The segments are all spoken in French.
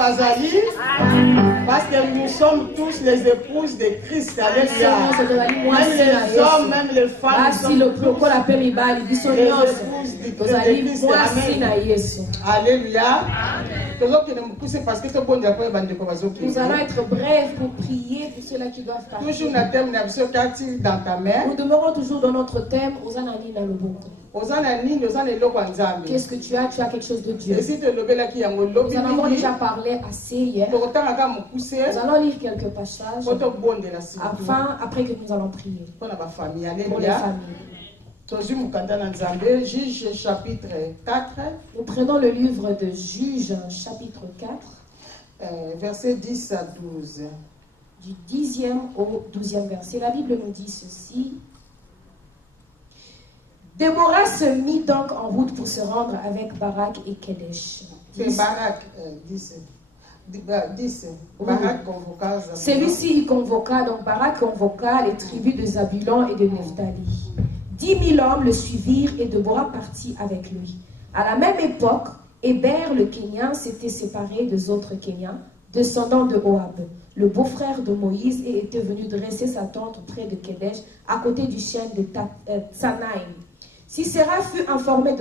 Bazali. Parce que nous sommes tous les épouses de Christ. Alléluia. Même les hommes, même les femmes. Nous sommes tous les épouses de Christ. Alléluia. Nous allons être brefs pour prier pour ceux-là qui doivent partir. Nous demeurons toujours dans notre thème. Qu'est-ce que tu as? Tu as quelque chose de Dieu. Nous en avons déjà parlé assez hier. Nous allons lire quelques passages après que nous allons prier pour les familles. Juge chapitre 4. Nous prenons le livre de Juge chapitre 4. Verset 10 à 12. Du 10e au 12e verset. La Bible nous dit ceci. Déborah se mit donc en route pour se rendre avec Barak et Kedesh. Barak, 10. Barak convoqua. Celui-ci il convoqua, donc Barak convoqua les tribus de Zabulon et de Nephtali. 10 000 hommes le suivirent et Déborah partit avec lui. À la même époque, Héber le Kénien s'était séparé des autres Kéniens, descendants de Hoab, le beau-frère de Moïse, et était venu dresser sa tente près de Kedesh, à côté du chêne de Tsanaïm. Sisera fut informé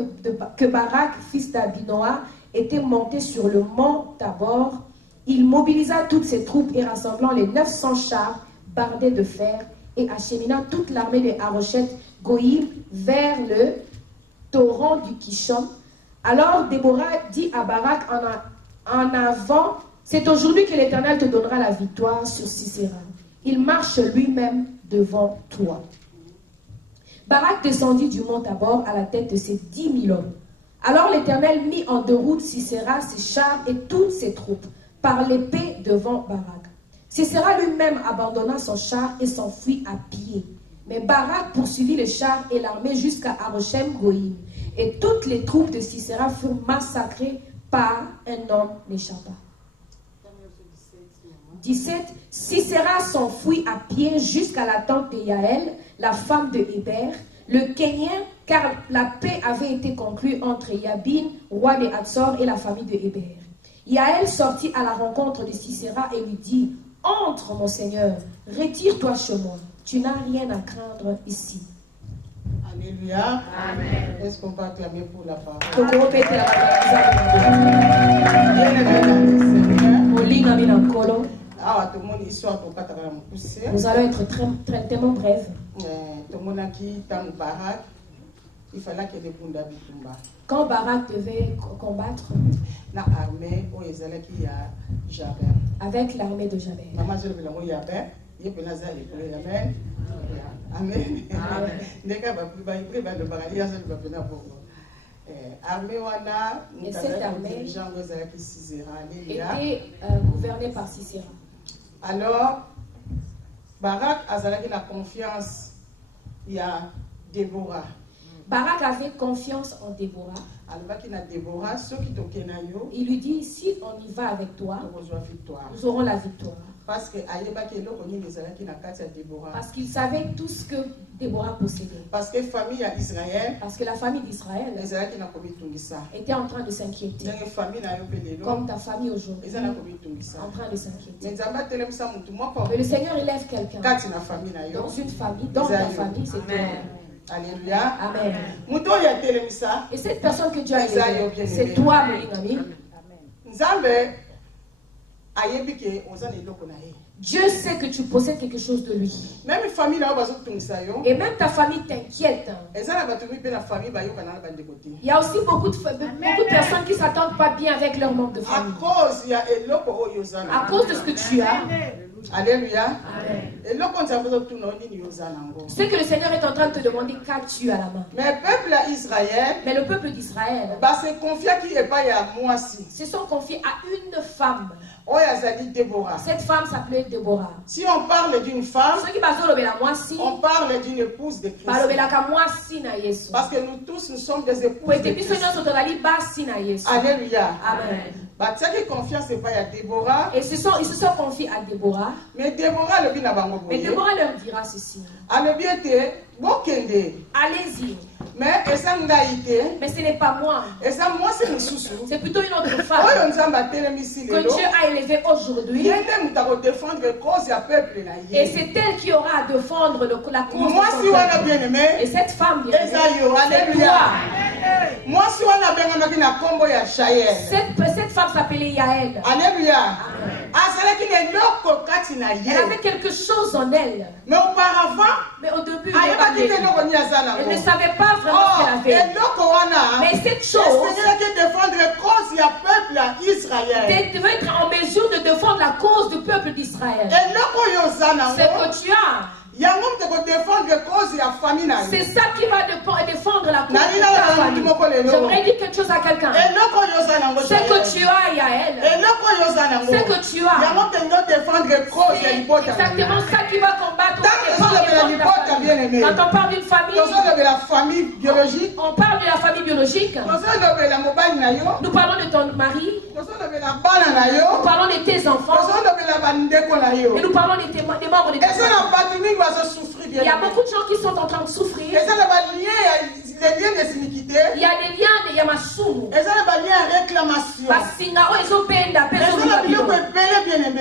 que Barak, fils d'Abinoa, était monté sur le mont Tabor. Il mobilisa toutes ses troupes et rassemblant les 900 chars bardés de fer et achemina toute l'armée de Haroshet Goïm vers le torrent du Kishon. Alors Déborah dit à Barak en avant, c'est aujourd'hui que l'Éternel te donnera la victoire sur Sisera. Il marche lui-même devant toi. Barak descendit du mont Tabor à la tête de ses 10 000 hommes. Alors l'Éternel mit en déroute Sisera, ses chars et toutes ses troupes par l'épée devant Barak. Sisera lui-même abandonna son char et s'enfuit à pied. Mais Barak poursuivit les chars et l'armée jusqu'à Haroshem Goïm. Et toutes les troupes de Sisera furent massacrées par un homme n'échappa. 17. Sisera s'enfuit à pied jusqu'à la tente de Yaël, la femme de Héber, le Kénien, car la paix avait été conclue entre Yabin, roi de Hatzor, et la famille de Héber. Yaël sortit à la rencontre de Sisera et lui dit, « Entre, mon Seigneur, retire-toi chez moi. Tu n'as rien à craindre ici. » Alléluia. Amen. Est-ce qu'on peut acclamer pour la parole? Nous allons être tellement brefs. Quand Barak devait combattre avec l'armée de Jabez. Amen. Et cette armée était gouvernée par Sisera. Alors, Barak a la confiance, il y a Déborah. Barak avait confiance en Déborah. Il lui dit, si on y va avec toi, nous aurons la victoire. Parce qu'il savait tout ce que Déborah possédait. Parce que la famille d'Israël était en train de s'inquiéter. Comme ta famille aujourd'hui, en train de s'inquiéter. Mais le Seigneur élève quelqu'un dans une famille, dans ta famille, c'est toi. Alléluia. Amen. Et cette personne que Dieu a élevée, c'est toi, mon ami. Dieu sait que tu possèdes quelque chose de lui. Et même ta famille t'inquiète. Il y a aussi beaucoup de personnes qui ne s'attendent pas bien avec leur membre de famille. À cause de ce que tu as. Alléluia. Ce que le Seigneur est en train de te demander, qu'as-tu à la main? Mais le peuple d'Israël se sont confiés à une femme. Cette femme s'appelait Déborah. Si on parle d'une femme, on parle d'une épouse de Christ. Parce que nous tous, nous sommes des épouses de Christ. Alléluia. Amen. Et ils se sont confiés à Déborah. Mais Déborah leur dira ceci. Allez-y. Mais ce n'est pas moi. C'est plutôt une autre femme que Dieu a élevée aujourd'hui. Et c'est elle qui aura à défendre la cause de son peuple. Et cette femme, c'est toi. Cette femme s'appelait Yaël. Alléluia. Elle avait quelque chose en elle. Mais auparavant, au début, elle ne savait pas vraiment ce qu'elle avait. Mais cette chose devait être en mesure de défendre la cause du peuple d'Israël. C'est que tu as. C'est ça qui va défendre la cause de ta famille. J'aimerais dire quelque chose à quelqu'un. C'est que tu as, Yaël. C'est que tu as. C'est exactement ça qui va combattre ta famille. Quand on parle d'une famille, on parle de la famille biologique. Nous parlons de ton mari. Nous parlons de tes enfants. Et nous parlons des membres de ta famille. Il y a beaucoup de gens qui sont en train de souffrir. Il y a des liens de Yamasou. Il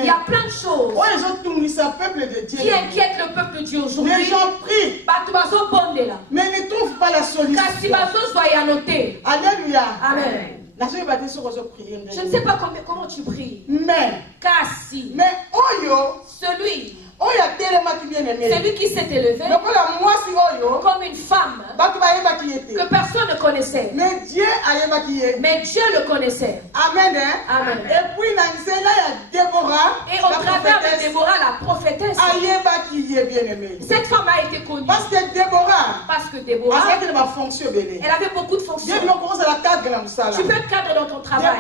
y a plein de choses qui inquiètent le peuple de Dieu aujourd'hui. Les gens prient, mais ne trouvent pas la solution. Alléluia. Amen. Je ne sais pas comment tu pries. Mais celui qui s'est élevé comme une femme que personne ne connaissait. Mais Dieu le connaissait. Amen. Amen. Et puis, et au travers de Déborah, la prophétesse, cette femme a été connue. Parce que Déborah, elle avait beaucoup de fonctions. Tu peux être cadre dans ton travail.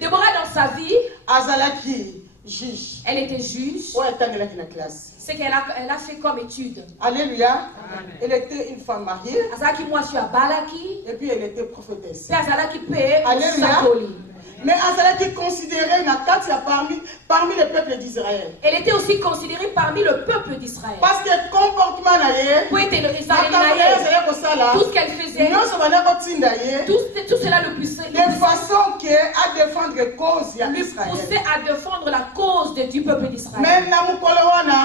Déborah, dans sa vie, elle était juge. C'est qu'elle a fait comme étude. Alléluia. Elle était une femme mariée. Et puis elle était prophétesse. Alléluia. Mais Azalaki est considérée parmi le peuple d'Israël. Elle était aussi considérée parmi le peuple d'Israël. Parce que le comportement tout ce qu'elle faisait, tout cela le poussait. De façon à défendre la cause d'Israël. Poussait à défendre la cause du peuple d'Israël.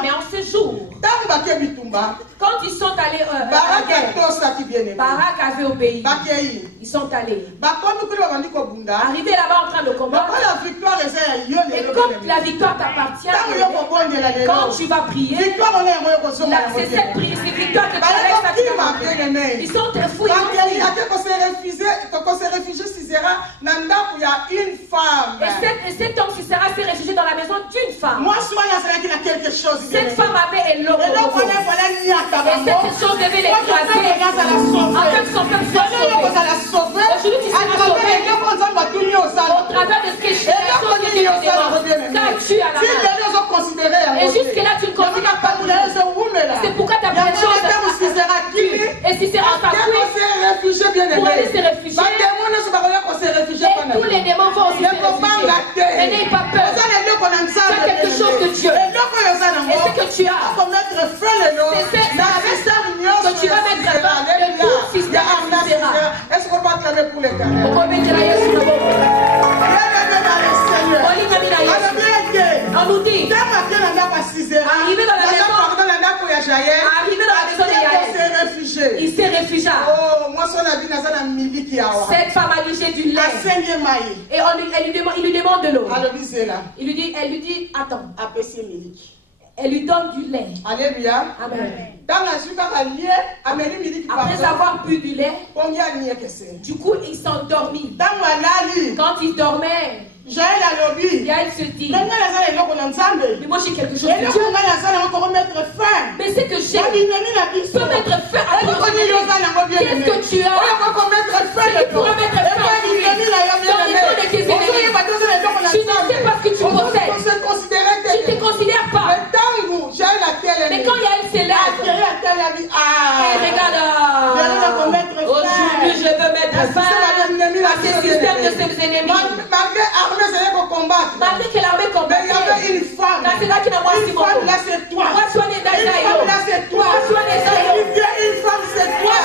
Mais en ce jour, quand ils sont allés Barak avait obéi. Ils sont allés. Arrivés là-bas en train de combattre. Et comme la victoire t'appartient, quand tu vas prier, c'est cette victoire que tu as. Ils sont fous. Et cet homme Sisera s'est réfugié dans la maison d'une femme. Cette femme avait éloqué. Et cette chose devait l'écraser. Afin que son peuple soit sauvé. Aujourd'hui tu seras sauvé. Au travers de ce que je fais, qu'as-tu à la main? Et jusque-là, tu ne considères pas tout. C'est pourquoi tu as plein de choses. Et si c'est en ta fuite pour aller se réfugier, et tous les démons vont aussi se réfugier. Mais n'aie pas peur. Tu as quelque chose de Dieu. Et ce que tu as, c'est que tu vas mettre le tout système Est-ce qu'on va acclamer pour les gars? On nous dit, arrivé dans la maison de Yaël, il s'est réfugié. Cette femme a légé du lait. Et il lui demande de l'eau. Elle lui dit, attends. Elle lui donne du lait. Alléluia. Amen. Après avoir bu du lait, du coup, il s'endormit. Quand il dormait, Yaël se dit, mais moi j'ai quelque chose de Dieu. Mais c'est que j'ai peux mettre fin à ton vie. Qu'est-ce que tu as? C'est qui pourra mettre fin à ton vie dans les mains de tes ennemis. Tu ne sais pas ce que tu possèdes. Tu ne te considères pas. Mais quand Yaël s'élève, et regarde, aujourd'hui je veux mettre ces systèmes de ses ennemis. Malgré que l'armée combattait, il y avait une femme. Une femme là c'est toi. Une femme là c'est toi. Une femme c'est toi.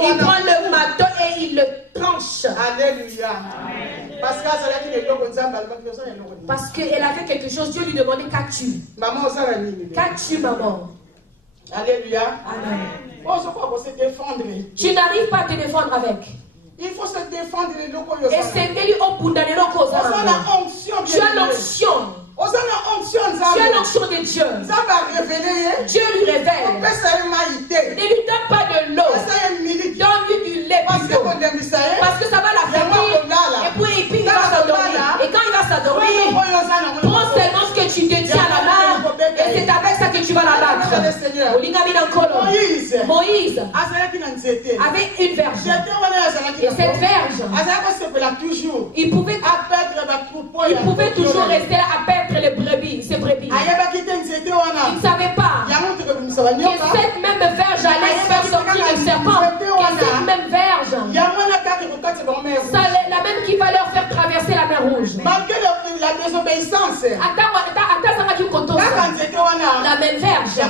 Il prend le marteau et il le tranche. Alléluia. Parce qu'elle a fait quelque chose, Dieu lui demandait qu'as-tu? Qu'as-tu, maman? Alléluia. Amen. Tu n'arrives pas à te défendre avec. Il faut se défendre les locaux. Et c'est lui au bout d'un locaux. Tu as l'onction. Tu as l'onction de Dieu. Dieu lui révèle. Ne lui donne pas de l'eau. Donne-lui du lait plutôt. Parce que ça va l'affaiblir. Et puis il va s'endormir. Et quand il va s'endormir, prends seulement ce que tu détiens à la main. Et c'est avec ça que tu vas la battre. Moïse avait une verge. Et cette verge, il pouvait toujours rester là à perdre les brebis, ses brebis. Il ne savait pas que cette même verge allait faire sortir le serpent. Que cette même verge, c'est la même qui va leur faire traverser la mer Rouge. Malgré la désobéissance, la même verge, c'est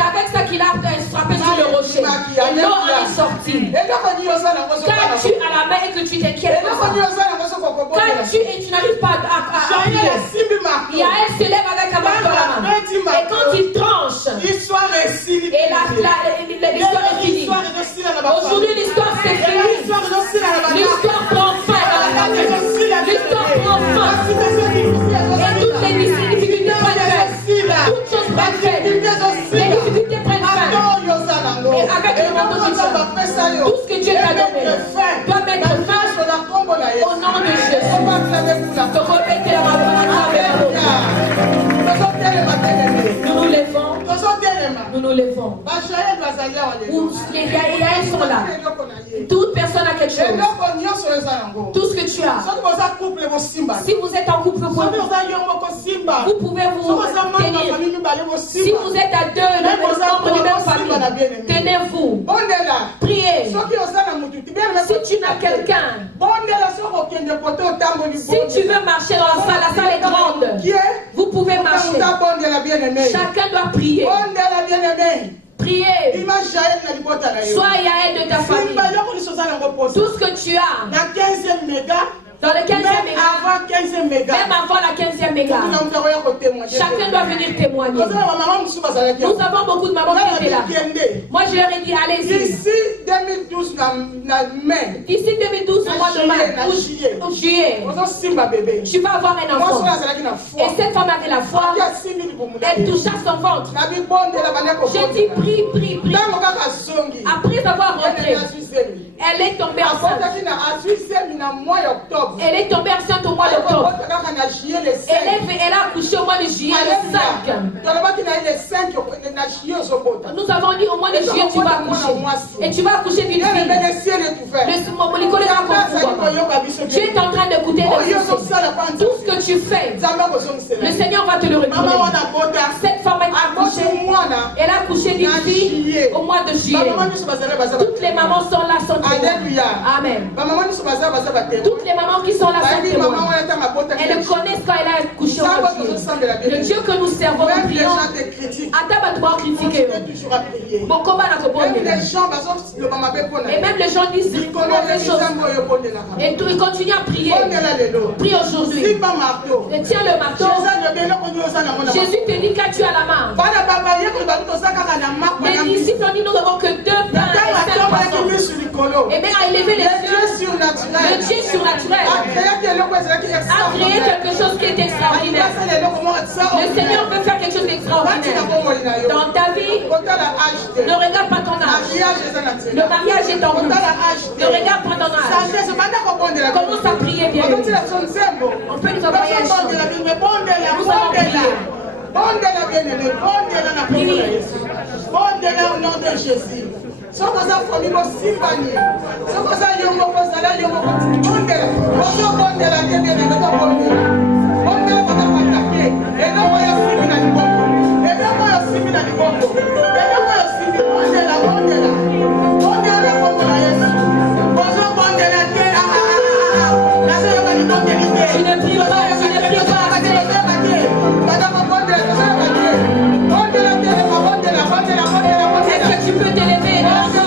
avec ça qu'il a frappé sur le rocher. L'eau en est sortie. Quand tu as la main et que tu t'inquiètes, quand tu n'arrives pas à prier, il y a elle se lève avec un marteau à la main. Et quand il tranche, et l'histoire est finie. Aujourd'hui l'histoire c'est fini. L'histoire prend fin. L'histoire prend fin. Et toutes les difficultés prennent fin. Toutes choses prennent fin. Les difficultés prennent fin. Et avec le manteau de Dieu, tout ce que Dieu t'a donné doit mettre fin au nom de Jésus. Te répéter la nous nous levons. Nous nous levons. Les Yaël sont là. Toute personne a quelque chose. Tout ce que tu as. Si vous êtes en couple, vous pouvez vous tenir. Si vous êtes à deux, membres de même famille, tenez-vous. Priez. Si tu n'as quelqu'un, si tu veux marcher dans la salle est grande. Vous pouvez marcher. Chacun doit prier. Priez. Sois Yaël de ta famille. Tout ce que tu as. Dans le 15e méga, même avant la 15e méga, chacun doit venir témoigner. Nous avons beaucoup de mamans qui étaient là. Moi je leur ai dit, allez-y. D'ici 2012, au mois de mai ou juillet, tu vas avoir un enfant. Et cette femme avait la foi. Elle toucha son ventre. J'ai dit, prie. Après avoir rentré, elle est tombée enceinte. Elle est tombée enceinte au mois d'octobre. Elle a accouché au mois de juillet, le 5. Nous avons dit au mois de juillet tu vas accoucher. Et tu vas accoucher d'une fille. Dieu est en train d'écouter tout ce que tu fais. Le Seigneur va te le retourner. Cette femme a accouché. Elle a accouché d'une fille au mois de juillet. Toutes les mamans sont là, sont témoins. Amen. Toutes les mamans qui sont là sont témoins. Elles connaissent quand elle a accouché au mois de juillet. Le Dieu que nous servons, nous prions. Attends, tu vas critiquer. Mon combat n'a pas. Et même les gens disent des choses. Et ils continuent à prier. Prie aujourd'hui. Et tiens le marteau. Jésus te dit qu'as-tu à la main. Les disciples ont dit nous n'avons que 2 pains et 5 poissons. Et bien à élever les yeux. Le Dieu surnaturel a créé quelque chose qui est extraordinaire. Le Seigneur veut faire quelque chose d'extraordinaire. Dans ta vie, ne regarde pas ton âge. Le mariage est en route. Ne regarde pas ton âge. Commence à prier bien. On peut nous envoyer un chant. Nous allons prier. Bondela bien-aimé, bondela na kombo na Yesu. Bondela au nom de Jésus. Soko za familleosimbani. Soko za yongo kozala yongo bondela. Ozo bondela te bien-aimé to bondela. Bondela bata patake. Eno moyo simi na liboko. Eno moyo simi na liboko. Eno moyo simi bondela bondela. Bondela na kombo na Yesu. Ozo bondela te na zo yoka ni bondela te. Tu ne pries pas, tu ne pries pas. Est-ce que tu peux t'élever dans ce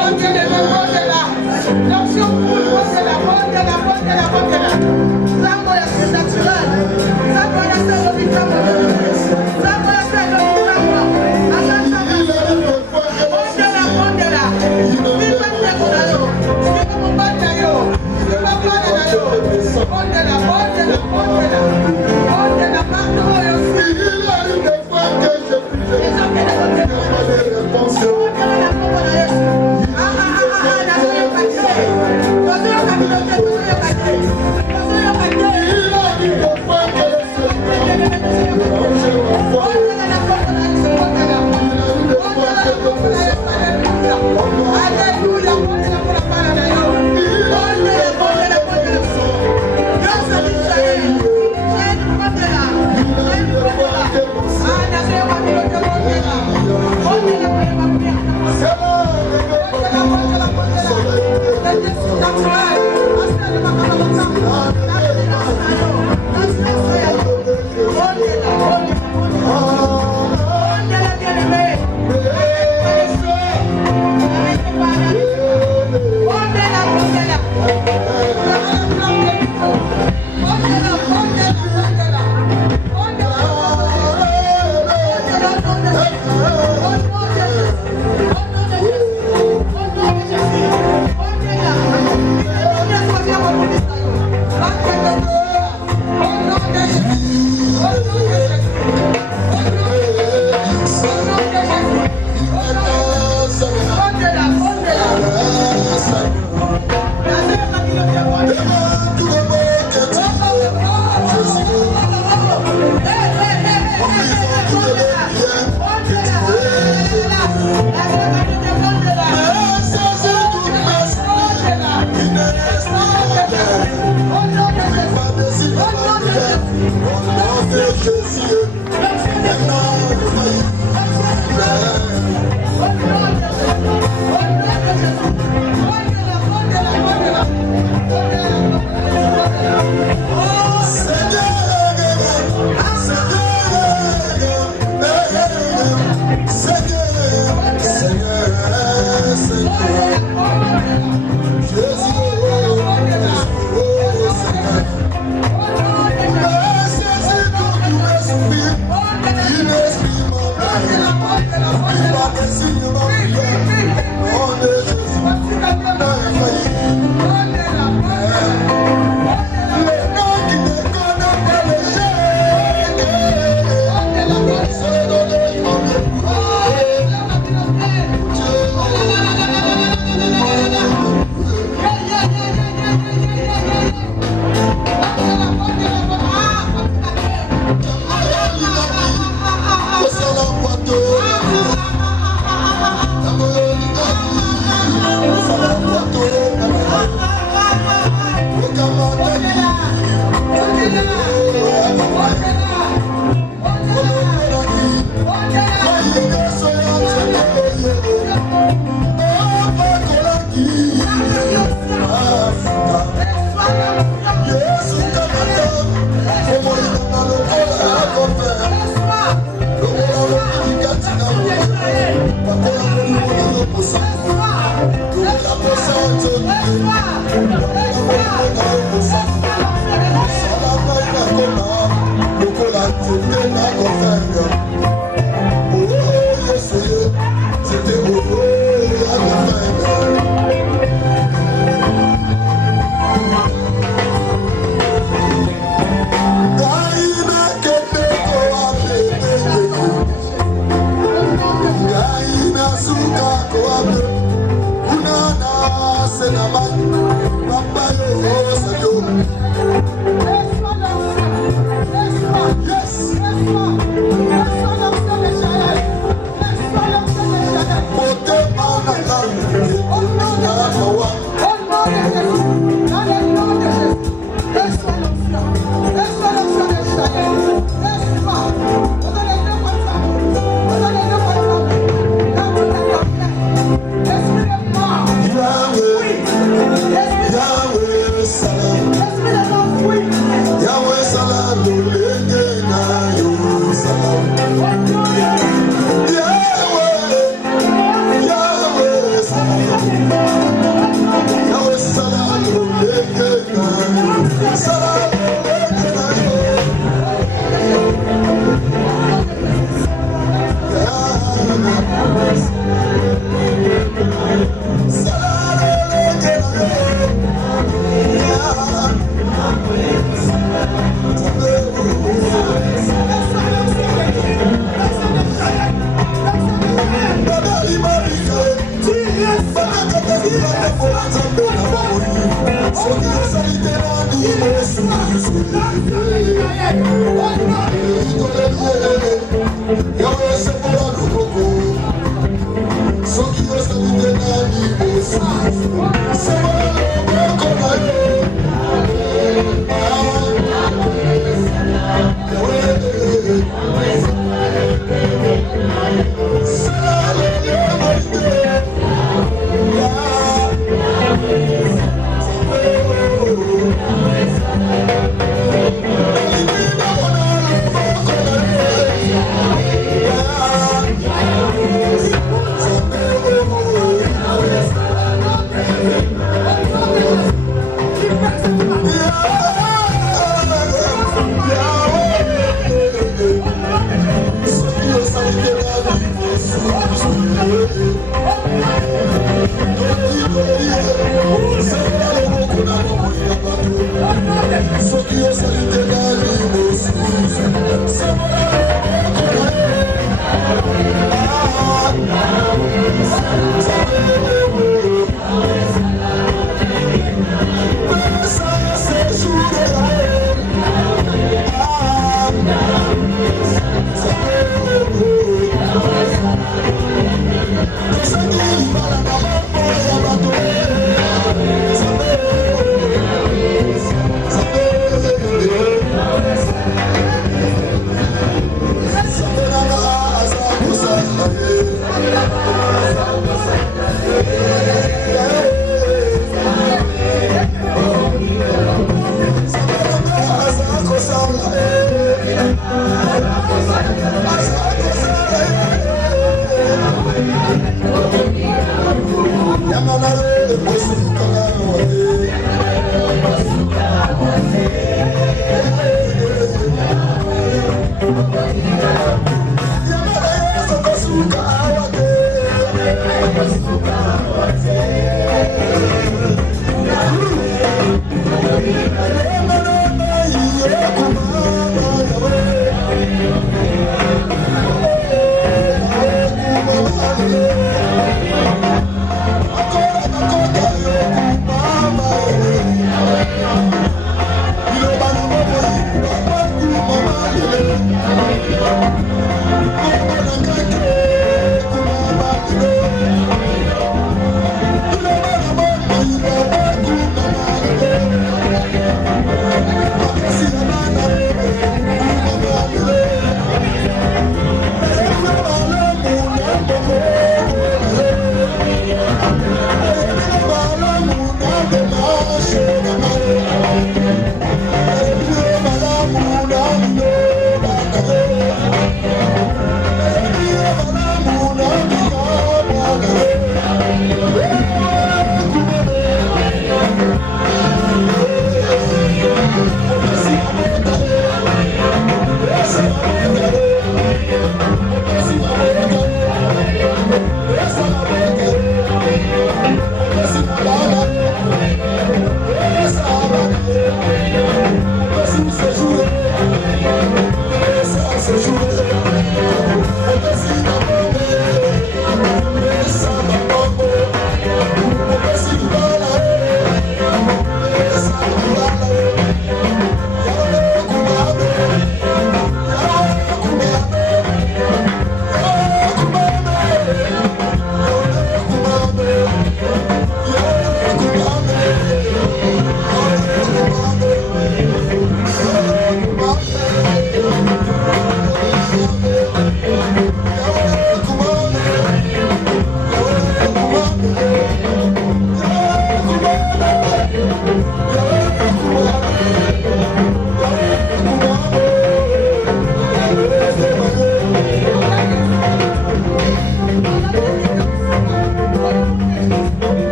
Yes.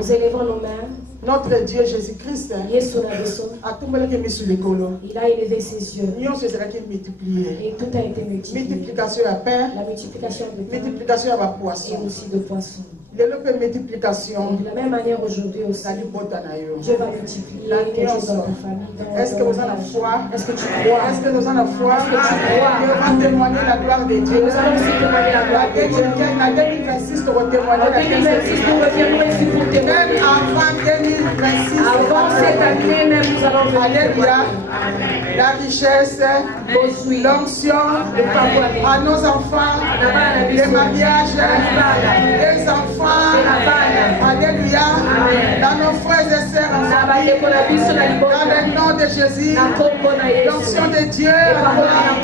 Nous élevons nos mains. Notre Dieu Jésus-Christ, il a élevé ses yeux. Et tout a été multiplié. Multiplication à pain, la multiplication de pain, multiplication à poisson, et aussi de poissons. De la même manière aujourd'hui aussi, Dieu va multiplier quelque chose dans ta famille. Est-ce que vous avez la foi? Est-ce que tu crois? Est-ce que nous avons la foi? Est-ce que tu crois? Dieu va témoigner la gloire de Dieu. Nous allons aussi témoigner la gloire de Dieu. En 2026, nous allons témoigner la gloire de Dieu. nous reviendrons ici pour témoigner. Même avant 2026, avant cette année même, nous allons alléluia. La richesse, l'onction à nos enfants, les mariages, les enfants, alléluia, dans nos frères et sœurs en famille, dans le nom de Jésus, l'onction de Dieu,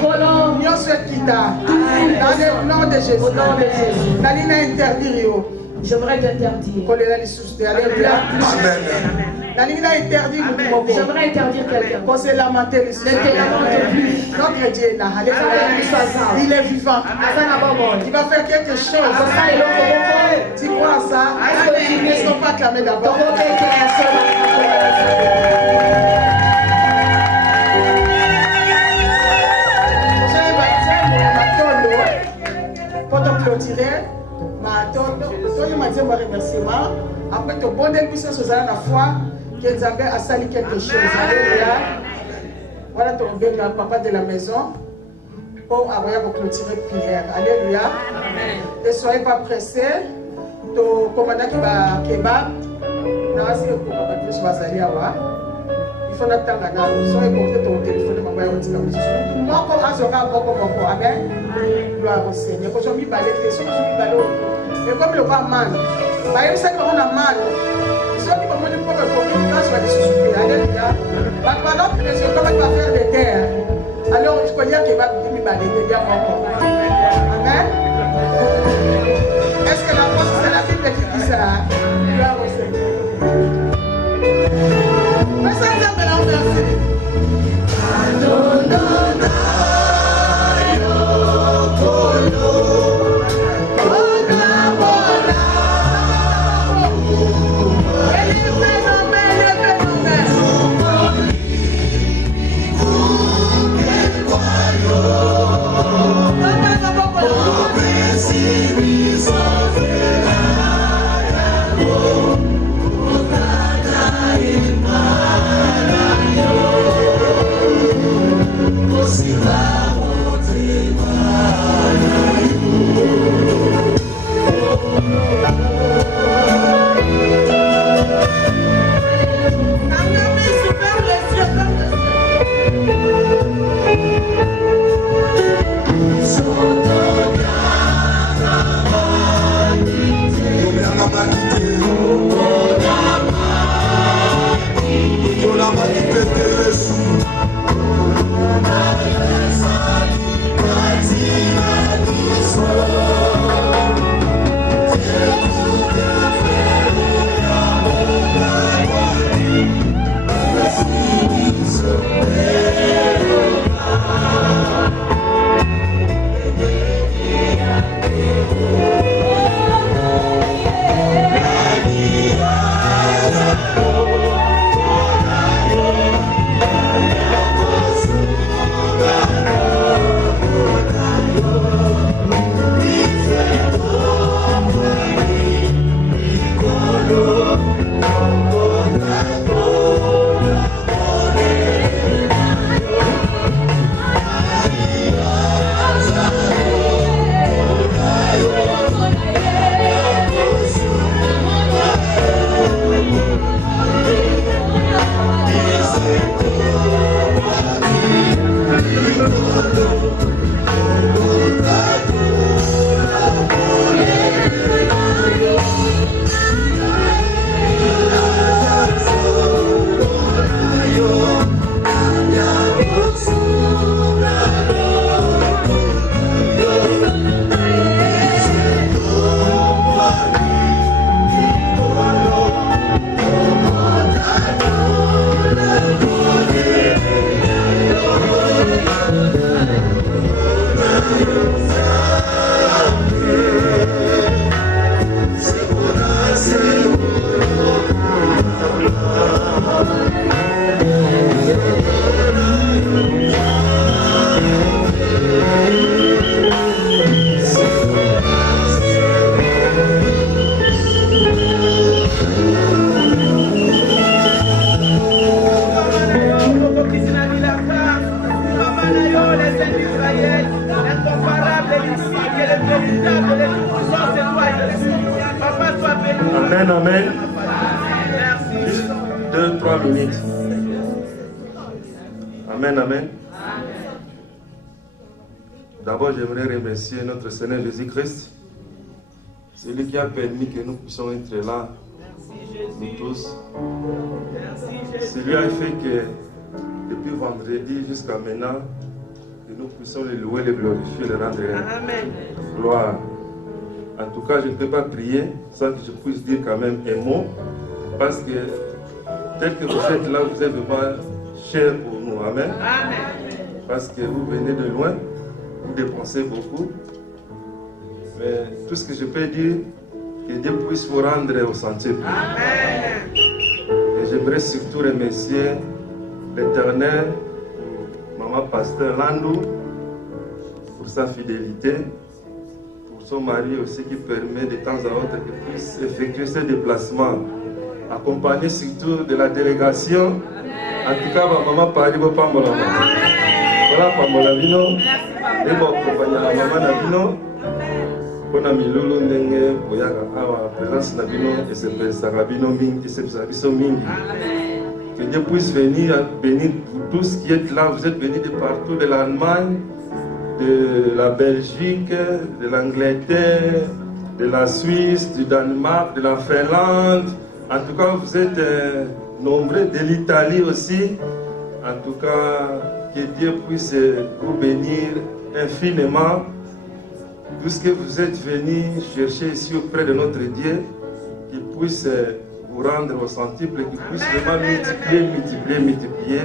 nous souhaitons qu'il dans le nom de Jésus, la ligne interdire. J'aimerais t'interdire. Amen. La ligne interdit. J'aimerais interdire quelqu'un. Qu'on se lamente ne te lamente plus. Notre Dieu est là. Il est vivant. Il va faire quelque chose. Tu crois à ça? Ils ne sont pas clamés d'abord. Pour te clôturer, remerciement. Après, tu bonnes puissances aux la foi qu'ils avaient à salir quelque chose. Alléluia. Voilà ton bien papa de la maison pour avoir pour clôturer prière. Alléluia. Ne soyez pas pressés. Ton commandant qui va kebab. Il faut attendre. Soyez portés ton téléphone. Moi, comme Azora, beaucoup. Amen. Gloire au Seigneur. Quand je me balai, et comme le roi man, il sait qu'on a mal. Ceux qui vont venir pour le premier cas, va se alléluia. Pendant que les yeux, comment il va faire des terres, alors tu peux dire qu'il va me balayer. Amen. Est-ce que la Amen, amen. Juste 2-3 minutes. Amen, amen. D'abord, j'aimerais remercier notre Seigneur Jésus-Christ. C'est lui qui a permis que nous puissions être là, nous tous. C'est lui qui a fait que depuis vendredi jusqu'à maintenant, que nous puissions le louer, le glorifier, le rendre gloire. En tout cas, je ne peux pas prier sans que je puisse dire quand même un mot, parce que tel que vous êtes là, vous êtes vraiment cher pour nous. Amen. Parce que vous venez de loin, vous dépensez beaucoup. Mais tout ce que je peux dire, que Dieu puisse vous rendre au centuple. Et j'aimerais surtout remercier l'Éternel, maman pasteur Landou, pour sa fidélité, pour son mari aussi qui permet de temps à autre qu'il puisse effectuer ses déplacements, accompagné surtout de la délégation. En tout cas, ma maman parle de Pambola. Voilà Pambola Vino, et bon, accompagné la maman Navino. On a mis l'eau ndenge pour y avoir présence Navino et c'est Sarabino Ming et c'est Sabiso Ming. Que Dieu puisse venir bénir vous tous qui êtes là. Vous êtes venus de partout, de l'Allemagne, de la Belgique, de l'Angleterre, de la Suisse, du Danemark, de la Finlande. En tout cas, vous êtes nombreux, de l'Italie aussi. En tout cas, que Dieu puisse vous bénir infiniment. Tout ce que vous êtes venus chercher ici auprès de notre Dieu, qu'il puisse vous rendre au centuple, qu'il puisse vraiment multiplier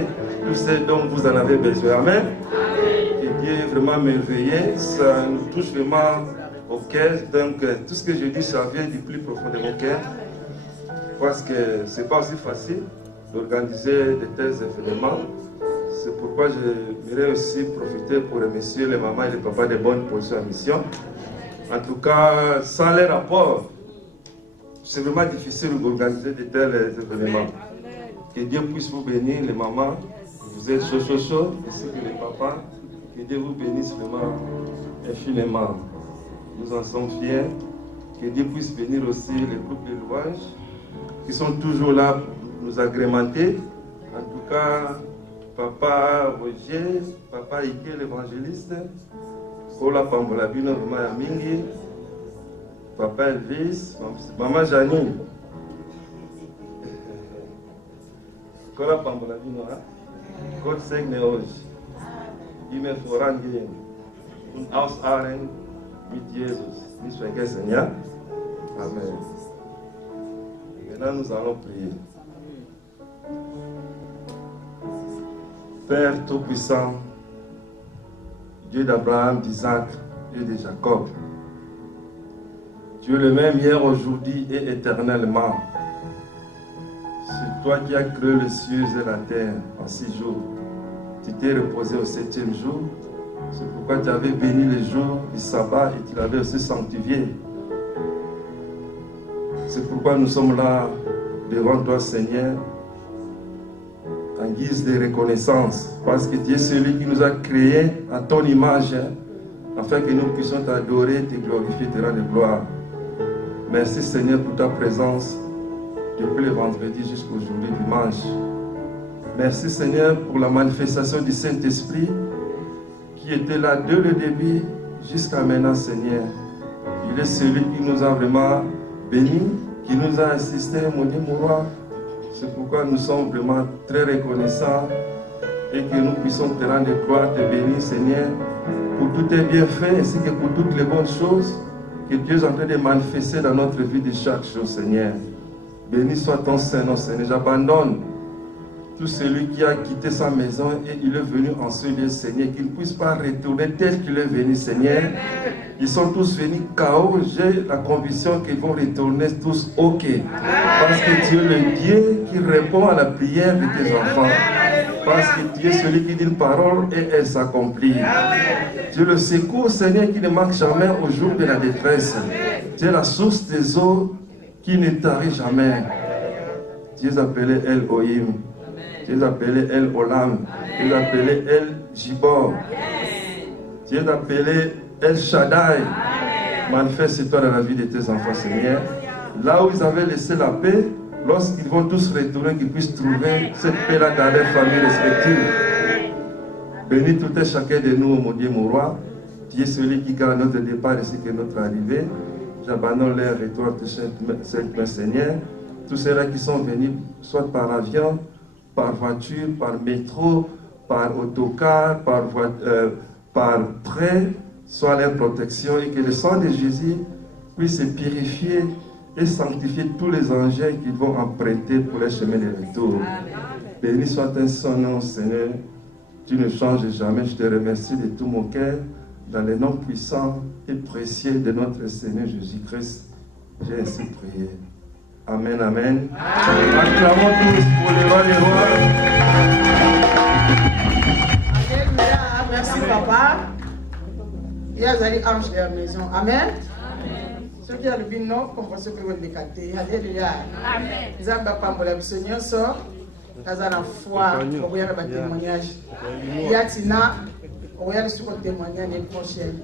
tout ce dont vous en avez besoin. Amen. Que Dieu est vraiment merveilleux, ça nous touche vraiment au cœur. Donc tout ce que je dis, ça vient du plus profond de mon cœur. Parce que ce n'est pas aussi facile d'organiser de tels événements. C'est pourquoi j'aimerais aussi profiter pour remercier les mamans et les papas de bonnes positions à mission. En tout cas, sans les rapports, c'est vraiment difficile d'organiser de tels événements. Que Dieu puisse vous bénir, les mamans. Vous êtes chaud, ainsi que les papas. Que Dieu vous bénisse vraiment infiniment. Nous en sommes fiers. Que Dieu puisse bénir aussi les groupes de louanges qui sont toujours là pour nous agrémenter. En tout cas, Papa Roger, Papa Ike l'évangéliste, Kola Pambola Bino Maya Mingi, Papa Elvis, Maman Janine. Kola Pambola Bino, God segne hoje. Ime Forangue, Ausaren mit Jesus. Nicht vergessen, ja? Amen. Maintenant, nous allons prier. Père Tout-Puissant, Dieu d'Abraham, d'Isaac et de Jacob, tu es le même hier, aujourd'hui et éternellement. C'est toi qui as créé les cieux et la terre en 6 jours. Tu t'es reposé au 7e jour. C'est pourquoi tu avais béni les jours du sabbat et tu l'avais aussi sanctifié. C'est pourquoi nous sommes là devant toi, Seigneur, en guise de reconnaissance, parce que tu es celui qui nous a créés à ton image, afin que nous puissions t'adorer, te glorifier, te rendre gloire. Merci Seigneur pour ta présence depuis le vendredi jusqu'à aujourd'hui, dimanche. Merci Seigneur pour la manifestation du Saint-Esprit qui était là dès le début jusqu'à maintenant, Seigneur. Il est celui qui nous a vraiment bénis, qui nous a assistés, mon Dieu, mon roi. C'est pourquoi nous sommes vraiment très reconnaissants et que nous puissions te rendre gloire, te bénir, Seigneur, pour tous tes bienfaits ainsi que pour toutes les bonnes choses que tu es en train de manifester dans notre vie de chaque jour, Seigneur. Béni soit ton Saint-Nom, Seigneur. J'abandonne tout celui qui a quitté sa maison et il est venu en ce lieu, Seigneur, qu'il ne puisse pas retourner tel qu'il est venu, Seigneur. Ils sont tous venus KO. J'ai la conviction qu'ils vont retourner tous OK. Parce que tu es le Dieu qui répond à la prière de tes enfants. Parce que tu es celui qui dit une parole et elle s'accomplit. Tu es le secours, Seigneur, qui ne manque jamais au jour de la détresse. Tu es la source des eaux qui ne tarit jamais. Tu es appelé El Oïm. Tu es appelé El Olam. Tu es appelé El Jibor. Tu es appelé El Shaddai. Manifeste-toi dans la vie de tes enfants, Seigneur. là où ils avaient laissé la paix, lorsqu'ils vont tous retourner, qu'ils puissent trouver cette paix-là dans leurs familles respectives. Bénis tout et chacun de nous, mon Dieu, mon roi. Tu es celui qui garde notre départ ainsi que notre arrivée. J'abandonne leur retour de Saint Seigneur. Tous ceux-là qui sont venus, soit par avion, par voiture, par métro, par autocar, par train, soit leur protection et que le sang de Jésus puisse purifier et sanctifier tous les engins qu'ils vont emprunter pour le chemin de retour. Béni soit son nom, Seigneur. Tu ne changes jamais. Je te remercie de tout mon cœur. Dans le nom puissant et précieux de notre Seigneur Jésus-Christ, j'ai ainsi prié. Amen, amen. Acclamons tous pour le roi des rois. Merci, papa. Il y a des anges de la maison. Amen. Ceux qui ont le bino, comme ceux qui ont décaté. Alléluia. Amen. Ils ont pas le Seigneur sort. Ils ont la foi. Pour vous avoir un témoignage. Il y a Tina. On va sur le témoignage l'année prochaine.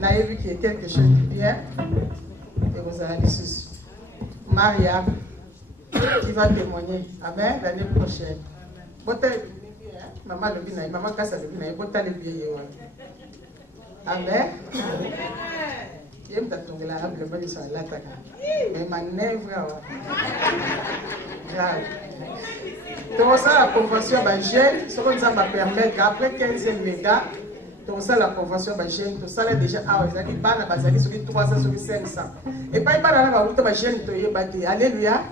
Là, il y a vu qu'il y a quelque chose de bien. Et vous allez sur Maria qui va témoigner. Amen. L'année prochaine. Maman le binaï, maman casse le binaï, bota le bien. Amen. Je me suis là, je me suis là, mais ma nèvre. Donc ça, la convention va gêner, ce qu'on va permettre après 15e méga, donc ça, la convention va gêner, tout ça là déjà, ah, ils ont dit, bah, on a dit, sur 300, sur 500. Et pas, il va gêner, alléluia.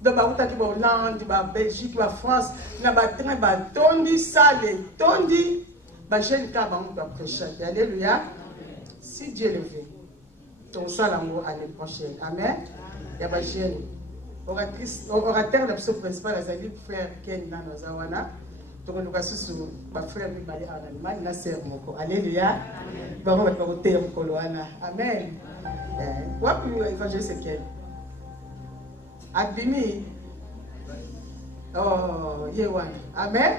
Donc, bah, on va Hollande, bah, Belgique, bah, France, on va train, bah, tondi, salé, tondi, bah, gêne, car, bah, on va prêcher, alléluia. Si Dieu le veut, donc ça, l'amour, l'année prochaine, amen. Il y a pas gêne. Orateur de ce principal, les frère Ken Nanazawana, donc nous avons sur ma frère Mibali en Allemagne, la sœur Moko. Alléluia. Bon, on va faire au terme Koloana. Amen. Quoi pour évangéliste c'est Ken? Adbimi. Oh, Yewan. Amen.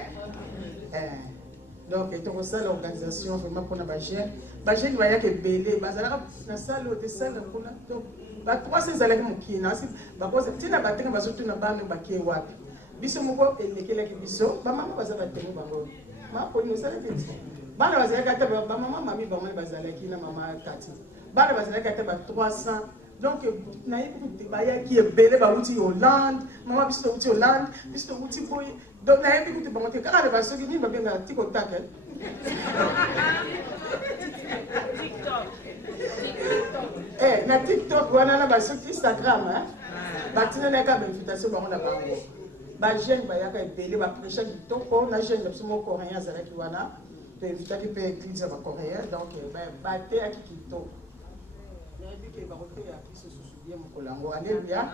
Donc, c'est ça l'organisation vraiment pour la Bagène. Bagène, il va y avoir que Bélé, Bazala, la salle, la salle, donc. Ba 300 zalaki mukina si ba koza tina batenga bazotuna bana bakie wapi biso moko elekela ki biso ba mama bazaba tenga bango ma ko ni sala ke bana bazalaki ta ba mama mami ba mama bazalaki na mama kati bana bazalaki ta ba 300 donc na yebi ba ya ki ebele ba uti Hollande mama biso uti Hollande biso uti boy donc na yebi kuti ba monte kaka ba soki ni ba benga tiko take na TikTok, on a na sur Instagram, hein. Batina na ka invitation ba on a bango. Ba jeune ba ya ka ebele ba prêcher kitoko na jeune absolument coréen za ki wana. To inviter ki pe église ba coréen donc ba te a kitoko. Ya bi ke ba ko te ya Christ se souvient mon kolango. Alléluia.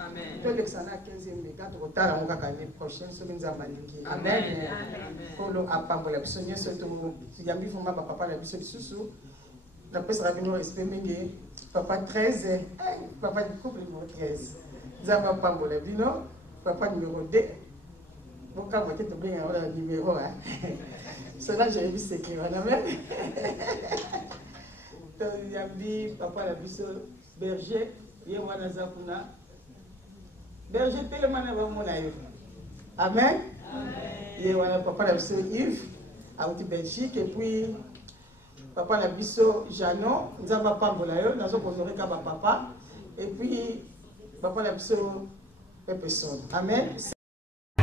To l'exana 15e méga to tala ngo ka l'année prochaine so binza malingi. Amen. Kolo apambola bisonye so to yambi fuma ba papa la biso susu. D'après ce rabbin, respect, papa 13, papa du couple numéro 13. Zamba Pambola Bino, papa numéro 2. Bon, quand vous êtes bien, on a le numéro. Cela, j'ai vu ce qu'il y a. Donc, Yambi, papa la biso, berger, Yewana Zakuna. Berger, tellement avant mon aïe. Amen. Yewana, papa la biso, Yves, à Belgique, et puis. Papa la biso Jano, nous avons pas Bolayo, nous avons honoré papa, et puis papa la biso personne. Amen.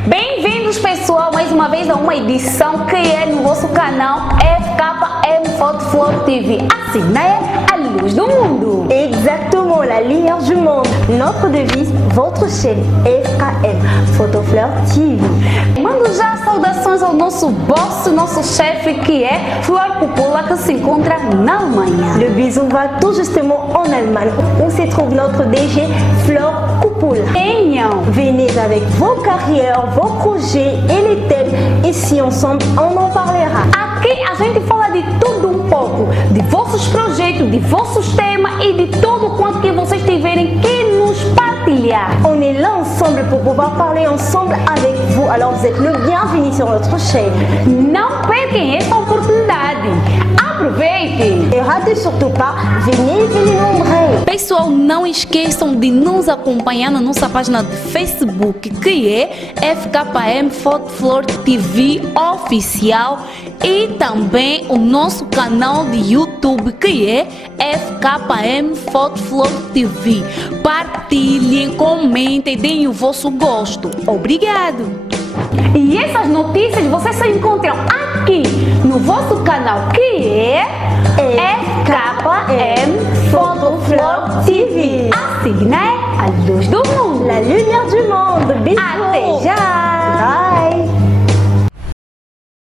Bem-vindos, pessoal, mais uma vez a uma edição que é no vosso canal FKM Photo Flow TV. Assim, né? A luz do mundo. Exactement, la lumière du monde. Notre devise, votre chaîne FKM Photo Flow TV. Mando já saudações ao nosso boss, nosso chefe, que é Flor Cupola, que se encontra na Alemanha. Le bisou va tout justement en Allemagne, où se trouve notre DG Flor Cupola. Venez avec vos carrières, vos projets et les thèmes. Ici ensemble, on en parlera. Aqui a gente fala de tudo um pouco, de vossos projetos, de vossos temas e de tudo quanto que vocês tiverem que nos partilhar. On est là ensemble pour pouvoir parler ensemble avec vous. Alors vous êtes le bienvenu sur notre chaîne. Não percam essa oportunidade. Aproveitem. Et ratez surtout pas, venez nombreux. Pessoal, não esqueçam de nos acompanhar na nossa página de Facebook, que é FKM Photoflor TV Oficial, e também o nosso canal de YouTube, que é FKM Photoflor TV. Partilhem, comentem, deem o vosso gosto. Obrigado! E essas notícias vocês só encontram aqui no vosso canal, que é FKM Photoflor TV. Assim, né? A luz do mundo. La lumière du monde.